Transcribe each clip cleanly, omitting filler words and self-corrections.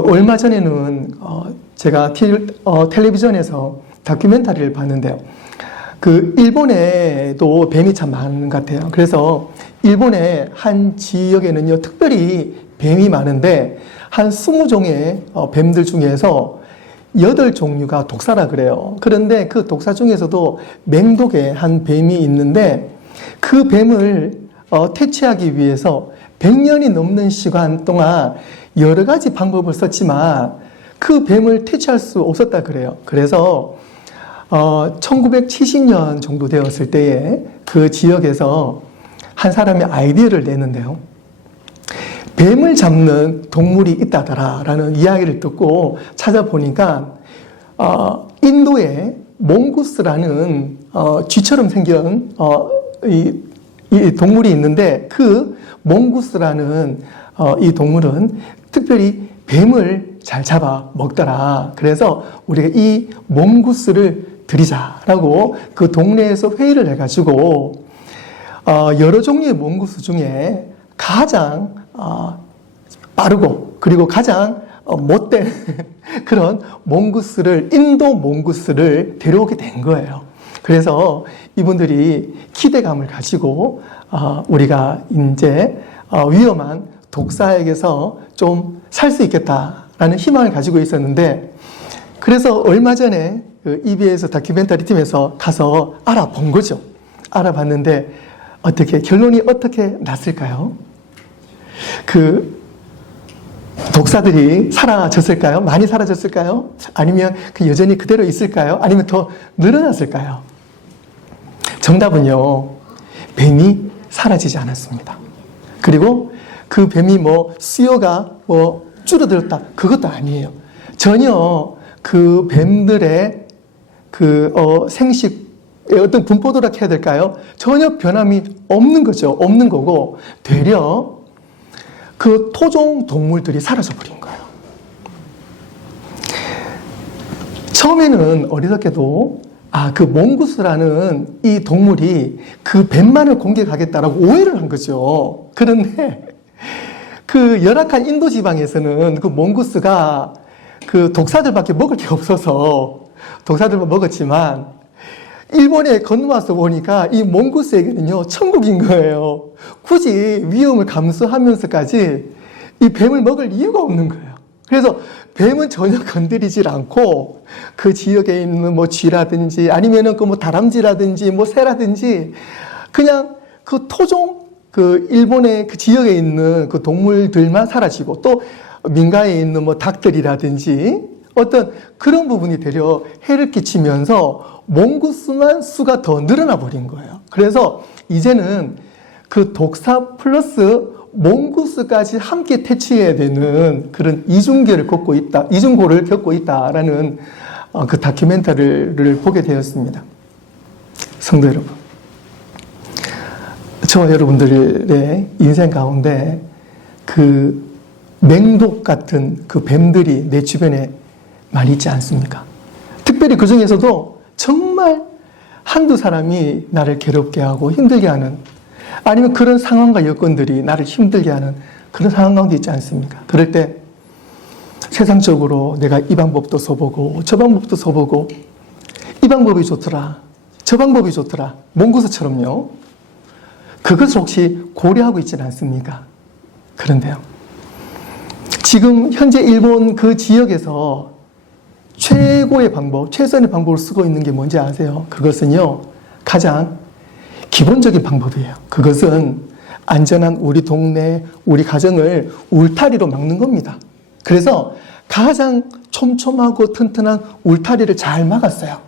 얼마 전에는 제가 텔레비전에서 다큐멘터리를 봤는데요. 일본에도 뱀이 참 많은 것 같아요. 그래서 일본의 한 지역에는요, 특별히 뱀이 많은데 한 20종의 뱀들 중에서 8종류가 독사라 그래요. 그런데 그 독사 중에서도 맹독의 한 뱀이 있는데 그 뱀을 퇴치하기 위해서 100년이 넘는 시간 동안 여러 가지 방법을 썼지만 그 뱀을 퇴치할 수 없었다 그래요. 그래서 1970년 정도 되었을 때에 그 지역에서 한 사람이 아이디어를 내는데요. 뱀을 잡는 동물이 있다더라라는 이야기를 듣고 찾아보니까 인도에 몽구스라는 쥐처럼 생긴 이 동물이 있는데 그 몽구스라는 이 동물은 특별히 뱀을 잘 잡아 먹더라. 그래서 우리가 이 몽구스를 들이자라고 그 동네에서 회의를 해가지고 여러 종류의 몽구스 중에 가장 빠르고 그리고 가장 못된 그런 몽구스를, 인도 몽구스를 데려오게 된 거예요. 그래서 이분들이 기대감을 가지고 우리가 이제 위험한 독사에게서 좀 살 수 있겠다라는 희망을 가지고 있었는데, 그래서 얼마 전에 EBS 다큐멘터리 팀에서 가서 알아본 거죠. 알아봤는데 결론이 어떻게 났을까요? 독사들이 사라졌을까요? 많이 사라졌을까요? 아니면 여전히 그대로 있을까요? 아니면 더 늘어났을까요? 정답은요, 뱀이 사라지지 않았습니다. 그리고 그 뱀이 수요가 줄어들었다, 그것도 아니에요. 전혀 그 뱀들의 생식의 어떤 분포도라 해야 될까요? 전혀 변함이 없는 거죠. 없는 거고, 되려 그 토종 동물들이 사라져버린 거예요. 처음에는 어리석게도 그 몽구스라는 이 동물이 그 뱀만을 공격하겠다라고 오해를 한 거죠. 그런데 그 열악한 인도 지방에서는 그 몽구스가 그 독사들밖에 먹을 게 없어서 독사들만 먹었지만, 일본에 건너와서 보니까 이 몽구스에게는요, 천국인 거예요. 굳이 위험을 감수하면서까지 이 뱀을 먹을 이유가 없는 거예요. 그래서 뱀은 전혀 건드리질 않고 그 지역에 있는 쥐라든지 아니면은 다람쥐라든지 새라든지 그냥 그 토종 일본의 그 지역에 있는 그 동물들만 사라지고, 또 민가에 있는 닭들이라든지 어떤 그런 부분이 되려 해를 끼치면서 몽구스만 수가 더 늘어나 버린 거예요. 그래서 이제는 그 독사 플러스 몽구스까지 함께 퇴치해야 되는 그런 이중고를 겪고 있다라는 그 다큐멘터리를 보게 되었습니다. 성도 여러분, 저와 여러분들의 인생 가운데 그 맹독 같은 그 뱀들이 내 주변에 많이 있지 않습니까? 특별히 그 중에서도 정말 한두 사람이 나를 괴롭게 하고 힘들게 하는, 아니면 그런 상황과 여건들이 나를 힘들게 하는 그런 상황 가운데 있지 않습니까? 그럴 때 세상적으로 내가 이 방법도 써보고 저 방법도 써보고, 이 방법이 좋더라, 저 방법이 좋더라, 몽구스처럼요. 그것을 혹시 고려하고 있지는 않습니까? 그런데요, 지금 현재 일본 그 지역에서 최고의 방법, 최선의 방법을 쓰고 있는 게 뭔지 아세요? 그것은요, 가장 기본적인 방법이에요. 그것은 안전한 우리 동네, 우리 가정을 울타리로 막는 겁니다. 그래서 가장 촘촘하고 튼튼한 울타리를 잘 막았어요.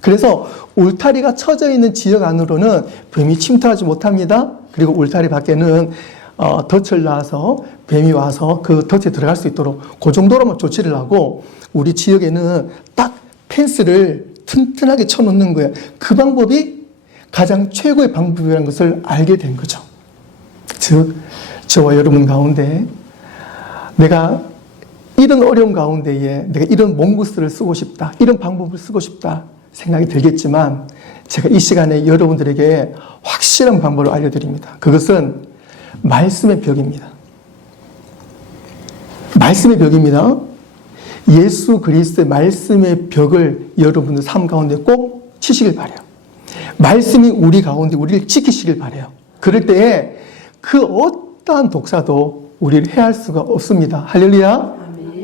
그래서 울타리가 쳐져 있는 지역 안으로는 뱀이 침투하지 못합니다. 그리고 울타리 밖에는 덫을 놔서 뱀이 와서 그 덫에 들어갈 수 있도록 그 정도로만 조치를 하고, 우리 지역에는 딱 펜스를 튼튼하게 쳐놓는 거예요. 그 방법이 가장 최고의 방법이라는 것을 알게 된 거죠. 즉, 저와 여러분 가운데 내가 이런 어려움 가운데에 내가 이런 몽구스를 쓰고 싶다, 이런 방법을 쓰고 싶다 생각이 들겠지만, 제가 이 시간에 여러분들에게 확실한 방법을 알려드립니다. 그것은 말씀의 벽입니다. 말씀의 벽입니다. 예수 그리스도의 말씀의 벽을 여러분들 삶 가운데 꼭 치시길 바라요. 말씀이 우리 가운데 우리를 지키시길 바라요. 그럴 때에 그 어떠한 독사도 우리를 해할 수가 없습니다. 할렐루야.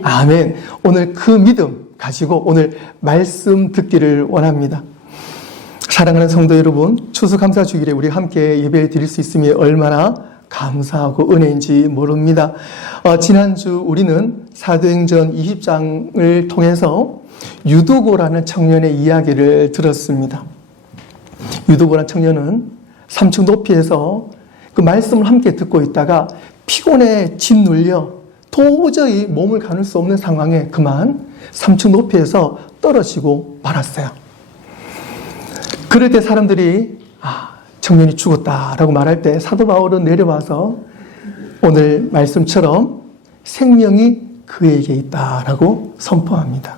아멘. 오늘 그 믿음 가지고 오늘 말씀 듣기를 원합니다. 사랑하는 성도 여러분, 추수감사주일에 우리 함께 예배 드릴 수 있음이 얼마나 감사하고 은혜인지 모릅니다. 지난주 우리는 사도행전 20장을 통해서 유두고라는 청년의 이야기를 들었습니다. 유두고라는 청년은 3층 높이에서 그 말씀을 함께 듣고 있다가 피곤에 짓눌려 도저히 몸을 가눌 수 없는 상황에 그만 3층 높이에서 떨어지고 말았어요. 그럴 때 사람들이 청년이 죽었다라고 말할 때 사도 바울은 내려와서 오늘 말씀처럼 생명이 그에게 있다라고 선포합니다.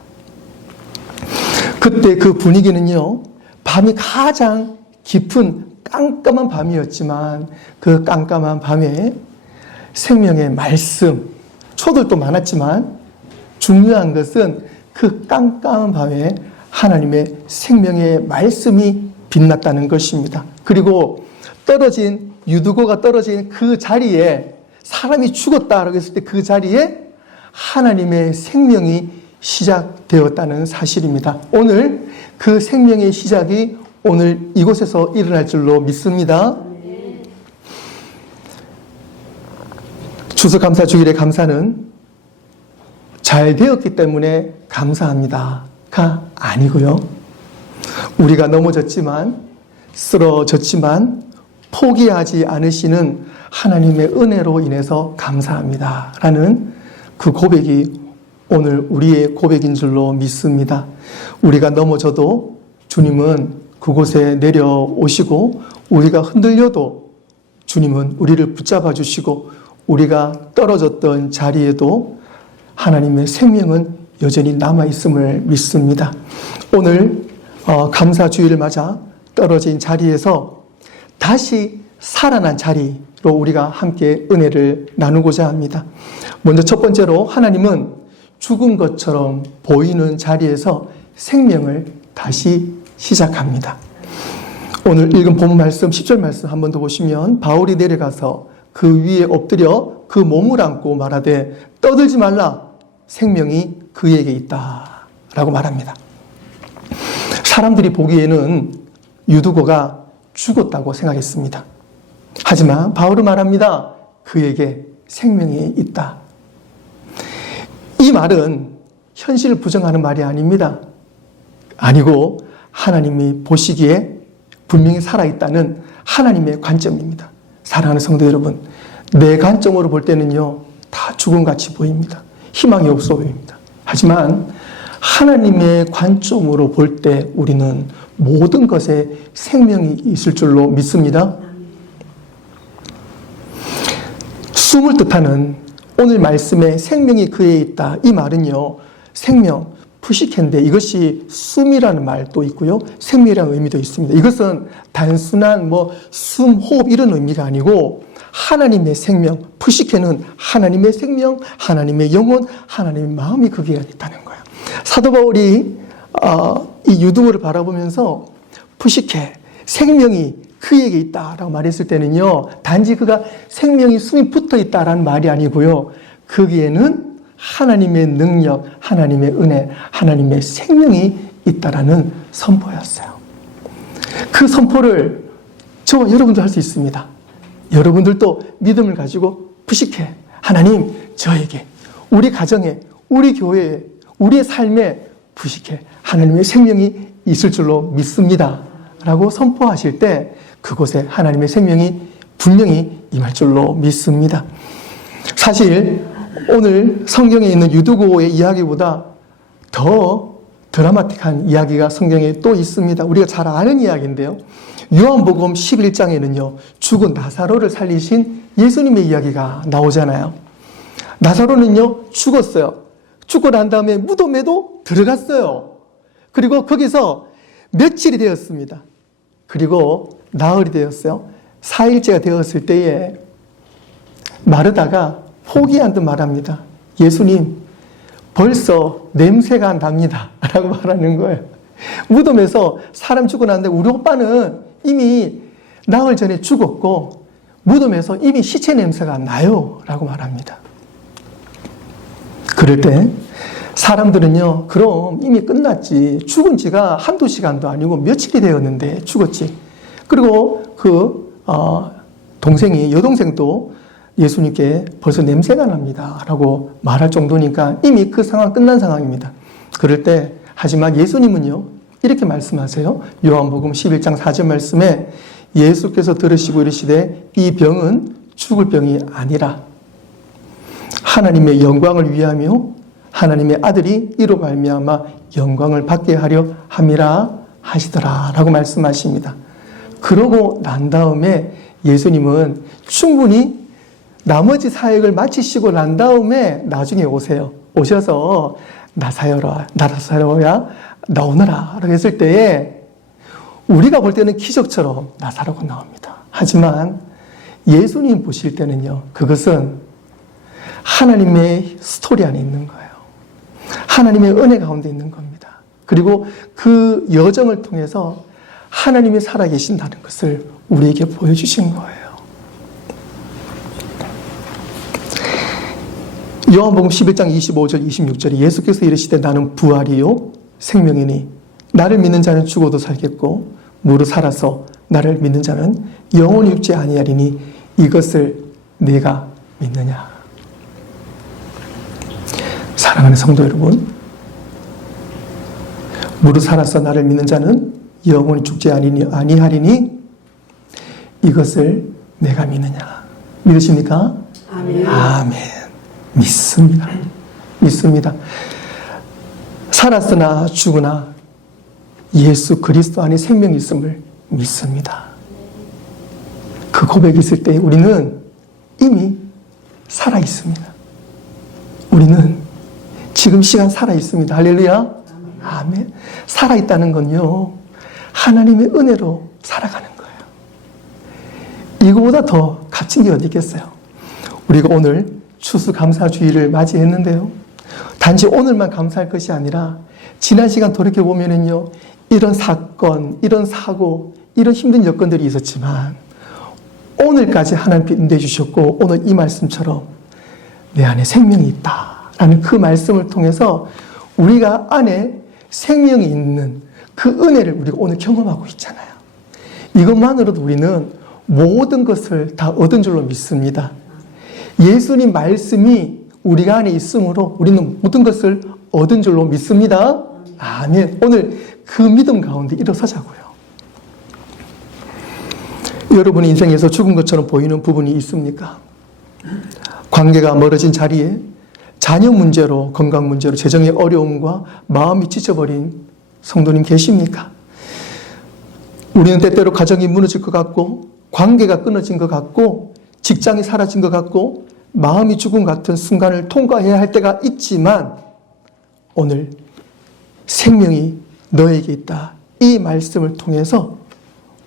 그때 그 분위기는요, 밤이 가장 깊은 깜깜한 밤이었지만 그 깜깜한 밤에 생명의 말씀, 초들도 많았지만 중요한 것은 그 깜깜한 밤에 하나님의 생명의 말씀이 빛났다는 것입니다. 그리고 떨어진 유두고가 떨어진 그 자리에 사람이 죽었다라고 했을 때 그 자리에 하나님의 생명이 시작되었다는 사실입니다. 오늘 그 생명의 시작이 오늘 이곳에서 일어날 줄로 믿습니다. 추수감사주일의 감사는 잘 되었기 때문에 감사합니다가 아니고요. 우리가 넘어졌지만 쓰러졌지만 포기하지 않으시는 하나님의 은혜로 인해서 감사합니다라는 그 고백이 오늘 우리의 고백인 줄로 믿습니다. 우리가 넘어져도 주님은 그곳에 내려오시고 우리가 흔들려도 주님은 우리를 붙잡아 주시고 우리가 떨어졌던 자리에도 하나님의 생명은 여전히 남아있음을 믿습니다. 오늘 감사주일을 맞아 떨어진 자리에서 다시 살아난 자리로 우리가 함께 은혜를 나누고자 합니다. 먼저 첫 번째로 하나님은 죽은 것처럼 보이는 자리에서 생명을 다시 시작합니다. 오늘 읽은 본문 말씀 10절 말씀 한 번 더 보시면 바울이 내려가서 그 위에 엎드려 그 몸을 안고 말하되 떠들지 말라 생명이 그에게 있다 라고 말합니다. 사람들이 보기에는 유두고가 죽었다고 생각했습니다. 하지만 바울은 말합니다. 그에게 생명이 있다. 이 말은 현실을 부정하는 말이 아닙니다. 아니고 하나님이 보시기에 분명히 살아있다는 하나님의 관점입니다. 사랑하는 성도 여러분, 내 관점으로 볼 때는요, 다 죽음같이 보입니다. 희망이 없어 보입니다. 하지만 하나님의 관점으로 볼 때 우리는 모든 것에 생명이 있을 줄로 믿습니다. 숨을 뜻하는 오늘 말씀에 생명이 그에 있다. 이 말은요, 생명, 푸시캔데 이것이 숨이라는 말도 있고요. 생명이라는 의미도 있습니다. 이것은 단순한 숨, 호흡 이런 의미가 아니고 하나님의 생명, 푸시캔은 하나님의 생명, 하나님의 영혼, 하나님의 마음이 거기에 있다는 거예요. 사도 바울이 이 유두고를 바라보면서 푸시케, 생명이 그에게 있다라고 말했을 때는요, 단지 그가 생명이 숨이 붙어 있다라는 말이 아니고요. 거기에는 하나님의 능력, 하나님의 은혜, 하나님의 생명이 있다라는 선포였어요. 그 선포를 저와 여러분도 할 수 있습니다. 여러분들도 믿음을 가지고 푸시케, 하나님 저에게, 우리 가정에, 우리 교회에, 우리의 삶에 푸시케, 하나님의 생명이 있을 줄로 믿습니다 라고 선포하실 때 그곳에 하나님의 생명이 분명히 임할 줄로 믿습니다. 사실 오늘 성경에 있는 유두고의 이야기보다 더 드라마틱한 이야기가 성경에 또 있습니다. 우리가 잘 아는 이야기인데요. 요한복음 11장에는요. 죽은 나사로를 살리신 예수님의 이야기가 나오잖아요. 나사로는요. 죽었어요. 죽고 난 다음에 무덤에도 들어갔어요. 그리고 거기서 며칠이 되었습니다. 그리고 나흘이 되었어요. 4일째가 되었을 때에 마르다가 포기한 듯 말합니다. 예수님, 벌써 냄새가 납니다. 라고 말하는 거예요. 무덤에서 사람 죽고 났는데 우리 오빠는 이미 나흘 전에 죽었고 무덤에서 이미 시체 냄새가 나요. 라고 말합니다. 그럴 때 사람들은요, 그럼 이미 끝났지. 죽은 지가 한두 시간도 아니고 며칠이 되었는데 죽었지. 그리고 여동생도 예수님께 벌써 냄새가 납니다. 라고 말할 정도니까 이미 그 상황 끝난 상황입니다. 그럴 때, 하지만 예수님은요, 이렇게 말씀하세요. 요한복음 11장 4절 말씀에 예수께서 들으시고 이르시되 이 병은 죽을 병이 아니라 하나님의 영광을 위하며 하나님의 아들이 이로 말미암아 영광을 받게 하려 함이라 하시더라 라고 말씀하십니다. 그러고 난 다음에 예수님은 충분히 나머지 사역을 마치시고 난 다음에 나중에 오세요. 오셔서 나사로야 나오너라 라고 했을 때에 우리가 볼 때는 기적처럼 나사로가 나옵니다. 하지만 예수님 보실 때는요, 그것은 하나님의 스토리 안에 있는 거예요. 하나님의 은혜 가운데 있는 겁니다. 그리고 그 여정을 통해서 하나님이 살아계신다는 것을 우리에게 보여주신 거예요. 요한복음 11장 25절 26절에 예수께서 이르시되 나는 부활이요 생명이니 나를 믿는 자는 죽어도 살겠고 무릇 살아서 나를 믿는 자는 영원히 죽지 아니하리니 이것을 네가 믿느냐. 사랑하는 성도 여러분, 무릇 살아서 나를 믿는 자는 영원히 죽지 아니하리니 이것을 내가 믿느냐. 믿으십니까? 아멘. 아멘. 믿습니다. 믿습니다. 살았으나 죽으나 예수 그리스도 안에 생명이 있음을 믿습니다. 그 고백이 있을 때 우리는 이미 살아 있습니다. 우리는 지금 시간 살아 있습니다. 할렐루야. 아멘. 살아 있다는 건요, 하나님의 은혜로 살아가는 거예요. 이거보다 더 값진 게 어디 있겠어요? 우리가 오늘 추수감사주의를 맞이했는데요, 단지 오늘만 감사할 것이 아니라 지난 시간 돌이켜보면은요, 이런 사건, 이런 사고, 이런 힘든 여건들이 있었지만 오늘까지 하나님께 인도해 주셨고 오늘 이 말씀처럼 내 안에 생명이 있다라는 그 말씀을 통해서 우리가 안에 생명이 있는 그 은혜를 우리가 오늘 경험하고 있잖아요. 이것만으로도 우리는 모든 것을 다 얻은 줄로 믿습니다. 예수님 말씀이 우리가 안에 있으므로 우리는 모든 것을 얻은 줄로 믿습니다. 아멘. 오늘 그 믿음 가운데 일어서자고요. 여러분 인생에서 죽은 것처럼 보이는 부분이 있습니까? 관계가 멀어진 자리에 자녀 문제로, 건강 문제로, 재정의 어려움과 마음이 지쳐버린 성도님 계십니까? 우리는 때때로 가정이 무너질 것 같고, 관계가 끊어진 것 같고, 직장이 사라진 것 같고, 마음이 죽음 같은 순간을 통과해야 할 때가 있지만, 오늘 생명이 너에게 있다. 이 말씀을 통해서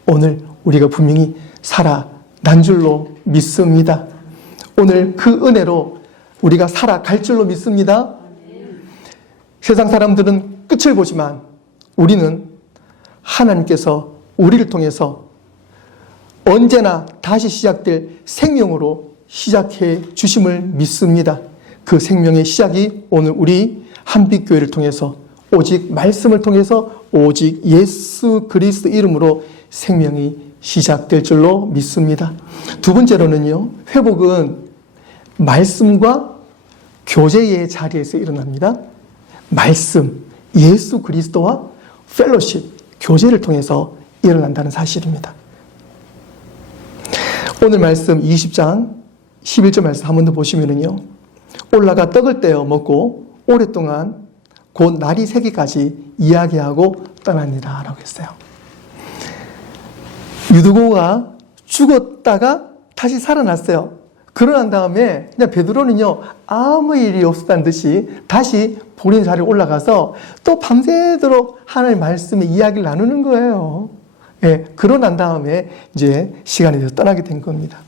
오늘 우리가 분명히 살아난 줄로 믿습니다. 오늘 그 은혜로 우리가 살아갈 줄로 믿습니다. 세상 사람들은 끝을 보지만 우리는 하나님께서 우리를 통해서 언제나 다시 시작될 생명으로 시작해 주심을 믿습니다. 그 생명의 시작이 오늘 우리 한빛교회를 통해서 오직 말씀을 통해서 오직 예수 그리스도 이름으로 생명이 시작될 줄로 믿습니다. 두 번째로는요, 회복은 말씀과 교제의 자리에서 일어납니다. 말씀, 예수 그리스도와 펠로십, 교제를 통해서 일어난다는 사실입니다. 오늘 말씀 20장 11절 말씀 한 번 더 보시면은요, 올라가 떡을 떼어 먹고 오랫동안 곧 날이 새기까지 이야기하고 떠납니다 라고 했어요. 유두고가 죽었다가 다시 살아났어요. 그러난 다음에 그냥 베드로는요, 아무 일이 없었다는 듯이 다시 본인 자리에 올라가서 또 밤새도록 하나님의 말씀의 이야기를 나누는 거예요. 예, 그러난 다음에 이제 시간이 돼서 떠나게 된 겁니다.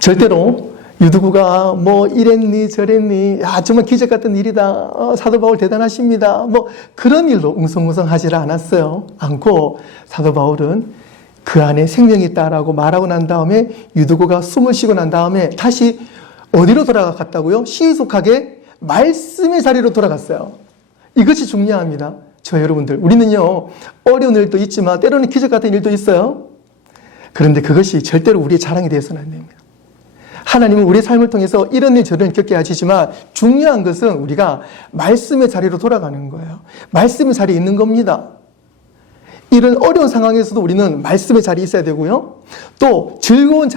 절대로 유두구가 뭐 이랬니 저랬니, 야 정말 기적 같은 일이다, 사도 바울 대단하십니다, 뭐 그런 일로 웅성웅성하지 않았어요. 않고 사도 바울은 그 안에 생명이 있다라고 말하고 난 다음에 유두구가 숨을 쉬고 난 다음에 다시 어디로 돌아갔다고요? 신속하게 말씀의 자리로 돌아갔어요. 이것이 중요합니다. 저 여러분들, 우리는요 어려운 일도 있지만 때로는 기적 같은 일도 있어요. 그런데 그것이 절대로 우리의 자랑이 되어서는 안 됩니다. 하나님은 우리의 삶을 통해서 이런 일 저런 일 겪게 하시지만 중요한 것은 우리가 말씀의 자리로 돌아가는 거예요. 말씀의 자리에 있는 겁니다. 이런 어려운 상황에서도 우리는 말씀의 자리에 있어야 되고요. 또 즐거운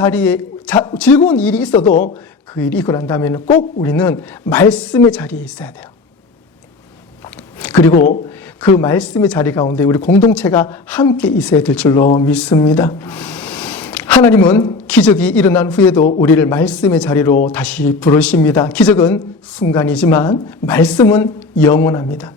일이 있어도 그 일이 있고 난 다음에는 꼭 우리는 말씀의 자리에 있어야 돼요. 그리고 그 말씀의 자리 가운데 우리 공동체가 함께 있어야 될 줄로 믿습니다. 하나님은 기적이 일어난 후에도 우리를 말씀의 자리로 다시 부르십니다. 기적은 순간이지만 말씀은 영원합니다.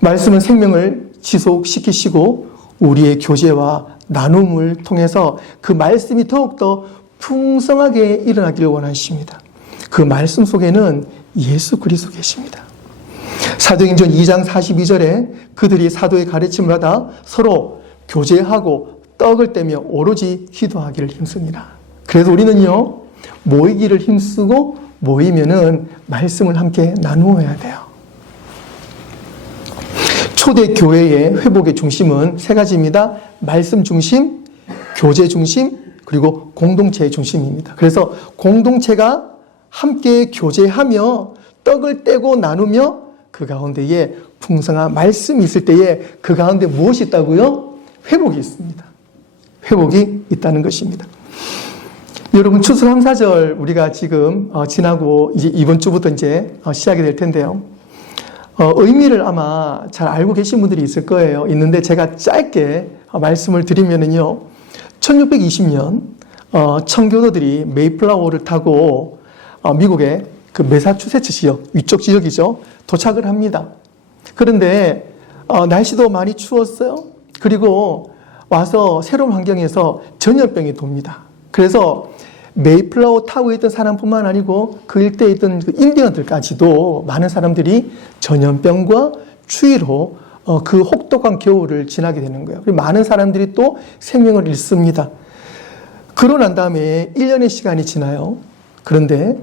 말씀은 생명을 지속시키시고 우리의 교제와 나눔을 통해서 그 말씀이 더욱더 풍성하게 일어나기를 원하십니다. 그 말씀 속에는 예수 그리스도 계십니다. 사도행전 2장 42절에 그들이 사도의 가르침을 받아 서로 교제하고 떡을 떼며 오로지 기도하기를 힘씁니다. 그래서 우리는요 모이기를 힘쓰고 모이면은 말씀을 함께 나누어야 돼요. 초대 교회의 회복의 중심은 세 가지입니다. 말씀 중심, 교제 중심, 그리고 공동체의 중심입니다. 그래서 공동체가 함께 교제하며 떡을 떼고 나누며 그 가운데에 풍성한 말씀이 있을 때에 그 가운데 무엇이 있다고요? 회복이 있습니다. 회복이 있다는 것입니다. 여러분 추수감사절 우리가 지금 지나고 이제 이번 주부터 이제 시작이 될 텐데요. 의미를 아마 잘 알고 계신 분들이 있을 거예요. 있는데 제가 짧게 말씀을 드리면은요. 1620년 청교도들이 메이플라워를 타고 미국의 그 매사추세츠 지역, 위쪽 지역이죠. 도착을 합니다. 그런데 날씨도 많이 추웠어요. 그리고 와서 새로운 환경에서 전염병이 돕니다. 그래서 메이플라워 타워에 있던 사람뿐만 아니고 그 일대에 있던 그 인디언들까지도 많은 사람들이 전염병과 추위로 그 혹독한 겨울을 지나게 되는 거예요. 그리고 많은 사람들이 또 생명을 잃습니다. 그러고 난 다음에 1년의 시간이 지나요. 그런데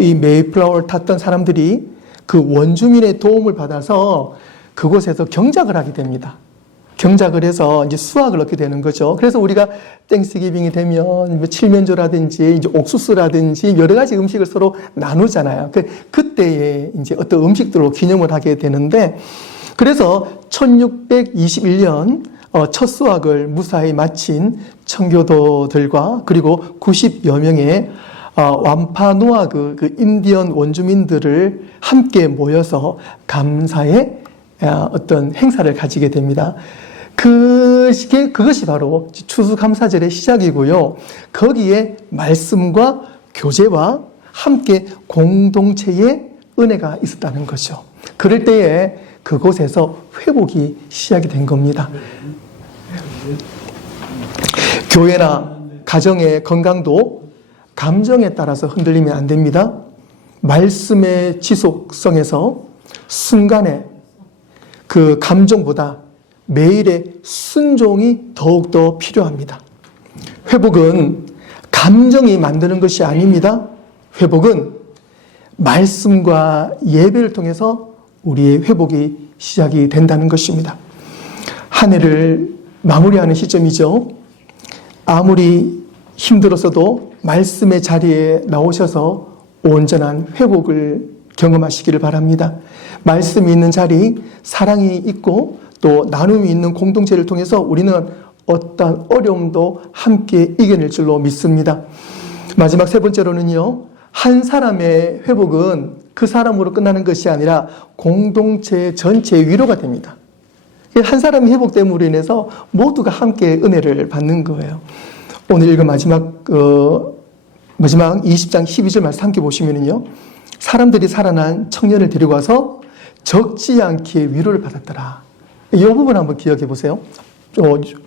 이 메이플라워를 탔던 사람들이 그 원주민의 도움을 받아서 그곳에서 경작을 하게 됩니다. 경작을 해서 이제 수확을 얻게 되는 거죠. 그래서 우리가 땡스기빙이 되면 칠면조라든지 이제 옥수수라든지 여러 가지 음식을 서로 나누잖아요. 그때에 이제 어떤 음식들로 기념을 하게 되는데, 그래서 1621년 첫 수확을 무사히 마친 청교도들과 그리고 90여 명의 완파노아그 그 인디언 원주민들을 함께 모여서 감사의 어떤 행사를 가지게 됩니다. 그것이 바로 추수감사절의 시작이고요. 거기에 말씀과 교제와 함께 공동체의 은혜가 있었다는 거죠. 그럴 때에 그곳에서 회복이 시작이 된 겁니다. 교회나 가정의 건강도 감정에 따라서 흔들리면 안 됩니다. 말씀의 지속성에서 순간에 그 감정보다 매일의 순종이 더욱더 필요합니다. 회복은 감정이 만드는 것이 아닙니다. 회복은 말씀과 예배를 통해서 우리의 회복이 시작이 된다는 것입니다. 한 해를 마무리하는 시점이죠. 아무리 힘들었어도 말씀의 자리에 나오셔서 온전한 회복을 경험하시기를 바랍니다. 말씀이 있는 자리, 사랑이 있고 또 나눔이 있는 공동체를 통해서 우리는 어떤 어려움도 함께 이겨낼 줄로 믿습니다. 마지막 세 번째로는요, 한 사람의 회복은 그 사람으로 끝나는 것이 아니라 공동체 전체의 위로가 됩니다. 한 사람의 회복됨으로 인해서 모두가 함께 은혜를 받는 거예요. 오늘 읽은 마지막 20장 12절 말씀 함께 보시면은요, 사람들이 살아난 청년을 데리고 와서 적지 않게 위로를 받았더라. 이 부분 한번 기억해 보세요.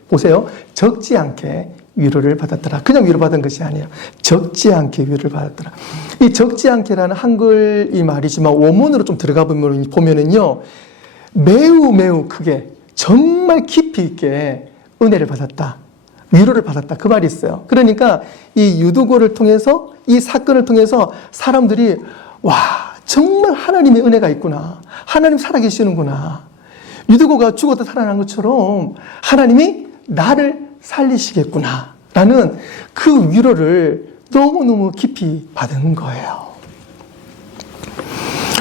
보세요. 적지 않게 위로를 받았더라. 그냥 위로받은 것이 아니에요. 적지 않게 위로를 받았더라. 이 적지 않게라는 한글 이 말이지만 원문으로 좀 들어가 보면은요, 매우 크게 정말 깊이 있게 은혜를 받았다. 위로를 받았다. 그 말이 있어요. 그러니까 이 유두고를 통해서, 이 사건을 통해서 사람들이 와, 정말 하나님의 은혜가 있구나. 하나님 살아계시는구나. 유두고가 죽었다 살아난 것처럼 하나님이 나를 살리시겠구나. 라는 그 위로를 너무너무 깊이 받은 거예요.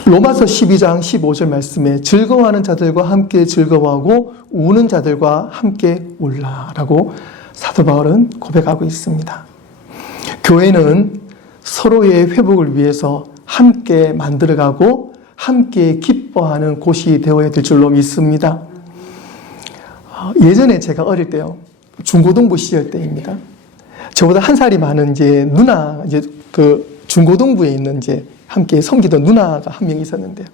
로마서 12장 15절 말씀에 즐거워하는 자들과 함께 즐거워하고 우는 자들과 함께 울라라고 사도 바울은 고백하고 있습니다. 교회는 서로의 회복을 위해서 함께 만들어가고 함께 기뻐하는 곳이 되어야 될 줄로 믿습니다. 예전에 제가 어릴 때요, 중고등부 시절 때입니다. 저보다 한 살이 많은 이제 누나, 이제 그 중고등부에 있는 이제 함께 섬기던 누나가 한 명 있었는데요.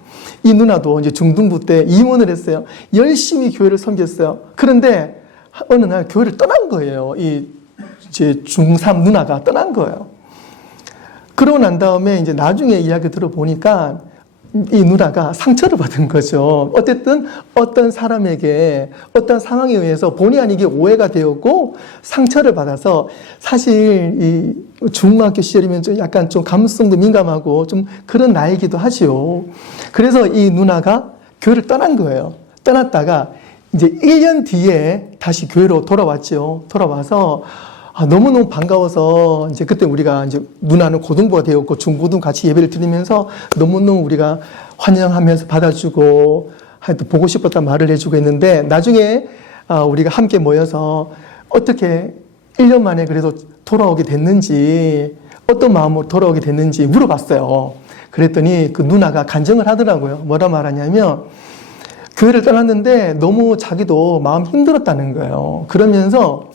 이 누나도 이제 중등부 때 임원을 했어요. 열심히 교회를 섬겼어요. 그런데 어느 날 교회를 떠난 거예요. 이 이제 중3 누나가 떠난 거예요. 그러고 난 다음에 이제 나중에 이야기 들어보니까 이 누나가 상처를 받은 거죠. 어쨌든 어떤 사람에게 어떤 상황에 의해서 본의 아니게 오해가 되었고 상처를 받아서 사실 이 중학교 시절이면 좀 약간 좀 감수성도 민감하고 좀 그런 나이기도 하지요. 그래서 이 누나가 교회를 떠난 거예요. 떠났다가 이제 1년 뒤에 다시 교회로 돌아왔죠. 돌아와서 너무너무 반가워서 이제 그때 우리가 이제 누나는 고등부가 되었고 중고등 같이 예배를 드리면서 너무너무 우리가 환영하면서 받아주고 하여튼 보고 싶었다 말을 해주고 했는데 나중에 우리가 함께 모여서 어떻게 1년 만에 그래서 돌아오게 됐는지 어떤 마음으로 돌아오게 됐는지 물어봤어요. 그랬더니 그 누나가 간증을 하더라고요. 뭐라 말하냐면 교회를 떠났는데 너무 자기도 마음 힘들었다는 거예요. 그러면서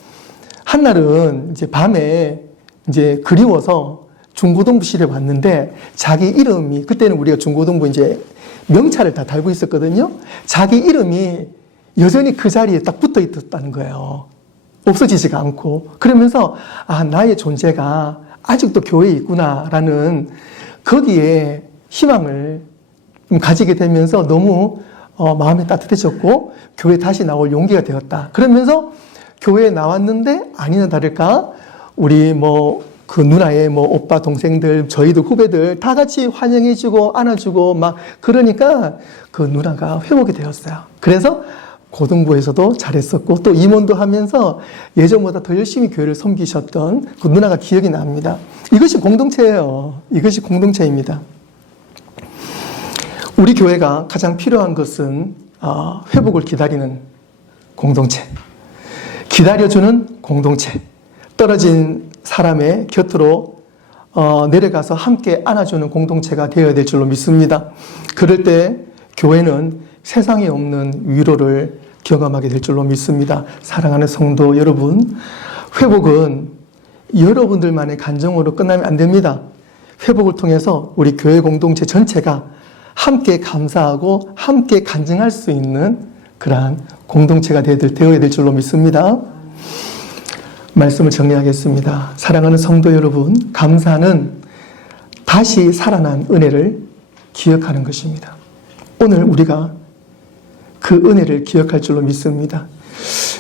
한날은 이제 밤에 이제 그리워서 중고등부실에 왔는데 자기 이름이, 그때는 우리가 중고등부 이제 명찰을 다 달고 있었거든요. 자기 이름이 여전히 그 자리에 딱 붙어 있었다는 거예요. 없어지지가 않고. 그러면서 나의 존재가 아직도 교회에 있구나라는 거기에 희망을 가지게 되면서 너무 마음이 따뜻해졌고 교회에 다시 나올 용기가 되었다. 그러면서 교회에 나왔는데 아니나 다를까 우리 그 누나의 오빠 동생들 저희들 후배들 다 같이 환영해주고 안아주고 막 그러니까 그 누나가 회복이 되었어요. 그래서 고등부에서도 잘했었고 또 임원도 하면서 예전보다 더 열심히 교회를 섬기셨던 그 누나가 기억이 납니다. 이것이 공동체예요. 이것이 공동체입니다. 우리 교회가 가장 필요한 것은 회복을 기다리는 공동체, 기다려주는 공동체, 떨어진 사람의 곁으로 내려가서 함께 안아주는 공동체가 되어야 될 줄로 믿습니다. 그럴 때 교회는 세상에 없는 위로를 경험하게 될 줄로 믿습니다. 사랑하는 성도 여러분, 회복은 여러분들만의 간증으로 끝나면 안 됩니다. 회복을 통해서 우리 교회 공동체 전체가 함께 감사하고 함께 간증할 수 있는 그러한 공동체가 되어야 될 줄로 믿습니다. 말씀을 정리하겠습니다. 사랑하는 성도 여러분, 감사는 다시 살아난 은혜를 기억하는 것입니다. 오늘 우리가 그 은혜를 기억할 줄로 믿습니다.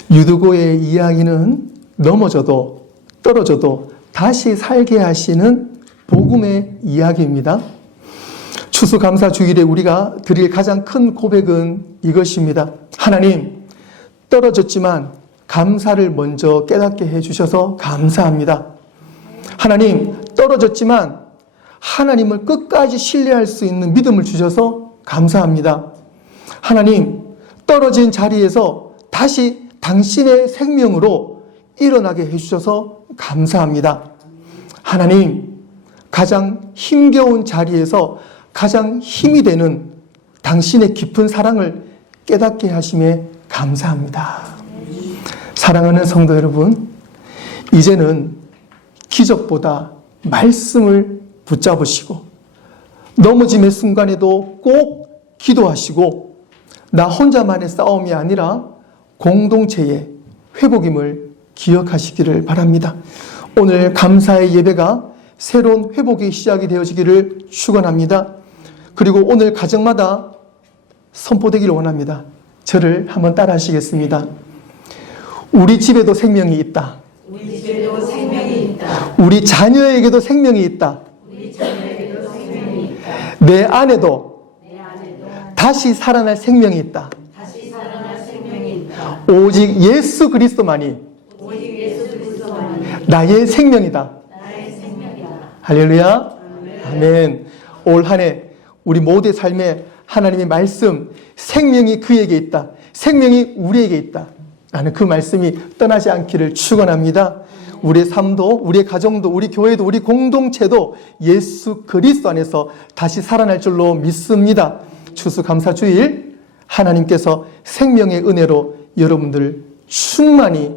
유두고의 이야기는 넘어져도 떨어져도 다시 살게 하시는 복음의 이야기입니다. 추수감사 주일에 우리가 드릴 가장 큰 고백은 이것입니다. 하나님, 떨어졌지만 감사를 먼저 깨닫게 해주셔서 감사합니다. 하나님, 떨어졌지만 하나님을 끝까지 신뢰할 수 있는 믿음을 주셔서 감사합니다. 하나님, 떨어진 자리에서 다시 당신의 생명으로 일어나게 해주셔서 감사합니다. 하나님, 가장 힘겨운 자리에서 가장 힘이 되는 당신의 깊은 사랑을 깨닫게 하심에 감사합니다. 사랑하는 성도 여러분, 이제는 기적보다 말씀을 붙잡으시고 넘어짐의 순간에도 꼭 기도하시고 나 혼자만의 싸움이 아니라 공동체의 회복임을 기억하시기를 바랍니다. 오늘 감사의 예배가 새로운 회복의 시작이 되어지기를 축원합니다. 그리고 오늘 가정마다 선포되기를 원합니다. 저를 한번 따라 하시겠습니다. 우리 집에도 생명이 있다. 우리 집에도 생명이 있다. 우리 자녀에게도 생명이 있다. 우리 자녀에게도 생명이 있다. 내 안에도 내 안에도 다시 살아날 생명이 있다. 다시 살아날 생명이 있다. 오직 예수 그리스도만이 오직 예수 그리스도만이 나의 생명이다. 나의 생명이다. 할렐루야. 아멘. 올 한 해 우리 모두의 삶에 하나님의 말씀, 생명이 그에게 있다. 생명이 우리에게 있다. 라는 그 말씀이 떠나지 않기를 축원합니다. 우리의 삶도, 우리의 가정도, 우리 교회도, 우리 공동체도 예수 그리스도 안에서 다시 살아날 줄로 믿습니다. 추수감사주일 하나님께서 생명의 은혜로 여러분들 충만히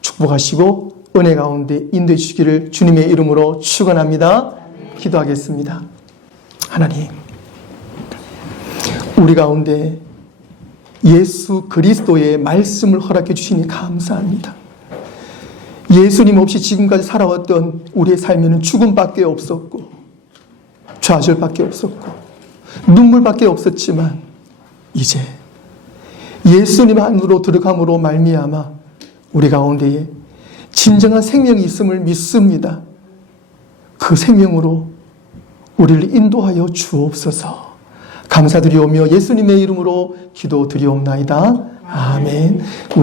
축복하시고 은혜 가운데 인도해 주시기를 주님의 이름으로 축원합니다. 기도하겠습니다. 하나님, 우리 가운데 예수 그리스도의 말씀을 허락해 주시니 감사합니다. 예수님 없이 지금까지 살아왔던 우리의 삶에는 죽음밖에 없었고 좌절밖에 없었고 눈물밖에 없었지만 이제 예수님 안으로 들어감으로 말미암아 우리 가운데에 진정한 생명이 있음을 믿습니다. 그 생명으로 우리를 인도하여 주옵소서. 감사드리오며 예수님의 이름으로 기도드리옵나이다. 아멘.